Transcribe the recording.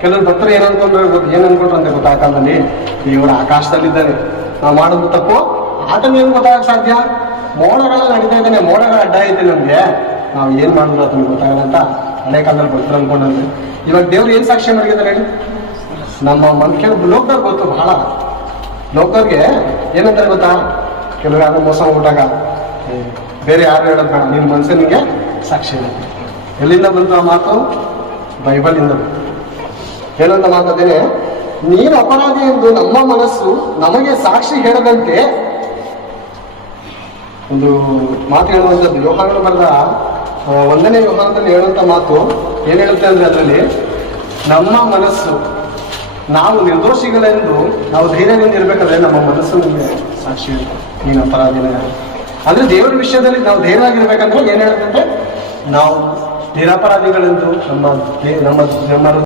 ಕೆಲವರು ಭಕ್ತರು ಏನ್ ಅನ್ಕೊಂಡ್ರು ಅಂತ ಗೊತ್ತಾ? ಆ ಕಾಲದಲ್ಲಿ ದೇವರು ಆಕಾಶದಲ್ಲಿದ್ದಾನೆ, ನಾವು ಮಾಡೋದು ತಪ್ಪು, ಆತನ ಏನ್ ಗೊತ್ತಾಗಕ್ ಸಾಧ್ಯ? ಮೋಡಗಳೆಲ್ಲ ನಡೀತಾ ಇದ್ದಾನೆ, ಮೋಡಗಳ ಅಡ್ಡ ಐತೆ ನಮ್ಗೆ, ನಾವು ಏನ್ ಮಾಡಿದ್ರು ಅದನ್ನ ಗೊತ್ತಾಗಲ್ಲ ಅಂತ ಹಳೆ ಕಾಲದಲ್ಲಿ ಭಕ್ತರು ಅನ್ಕೊಂಡ್ರೆ. ಇವಾಗ ದೇವ್ರು ಏನ್ ಸಾಕ್ಷ್ಯ ಮಾಡಿದ್ದಾರೆ ಹೇಳಿ? ನಮ್ಮ ಕೆಲವು ಲೋಕದವ್ರು ಗೊತ್ತು, ಬಹಳ ಲೋಕದವ್ರಿಗೆ ಏನಂತಾರೆ ಗೊತ್ತಾ? ಕೆಲವರು ಯಾರು ಮೋಸ ಹೋಗ್ಬಿಟ್ಟಾಗ ಬೇರೆ ಯಾರು ಹೇಳೋದು ಬೇಡ, ನಿನ್ನ ಮನಸ್ಸಿನಿಗೆ ಸಾಕ್ಷಿ ಇರುತ್ತೆ. ಎಲ್ಲಿಂದ ಬಂತು ಆ ಮಾತು? ಬೈಬಲಿಂದ ಬಂತು. ಹೇಳುವಂತ ಮಾತದೇನೆ, ನೀನು ಅಪರಾಧಿ ಎಂದು ನಮ್ಮ ಮನಸ್ಸು ನಮಗೆ ಸಾಕ್ಷಿ ಹೇಳದಂತೆ. ಒಂದು ಮಾತು ಹೇಳುವಂಥದ್ದು ಯೋಹಾನನು ಬರೆದ 1ನೇ ಯೋಹಾನದಲ್ಲಿ ಹೇಳುವಂತ ಮಾತು ಏನ್ ಹೇಳುತ್ತೆ ಅಂದ್ರೆ, ಅದರಲ್ಲಿ ನಮ್ಮ ಮನಸ್ಸು ನಾವು ನಿರ್ದೋಷಿಗಳೆಂದು ನಾವು ಧೈರ್ಯದಿಂದ ಇರ್ಬೇಕಾದ್ರೆ ನಮ್ಮ ಮನಸ್ಸು ನಮಗೆ ಸಾಕ್ಷಿ ಇರುತ್ತೆ, ನೀನು ಅಪರಾಧಿನ. ಅಂದ್ರೆ ದೇವರ ವಿಷಯದಲ್ಲಿ ನಾವು ಧೈರ್ಯವಾಗಿರ್ಬೇಕಂದ್ರೆ ಏನ್ ಹೇಳುತ್ತಂತೆ? ನಾವು ನಿರಪರಾಧಿಗಳೆಂದು ನಮ್ಮ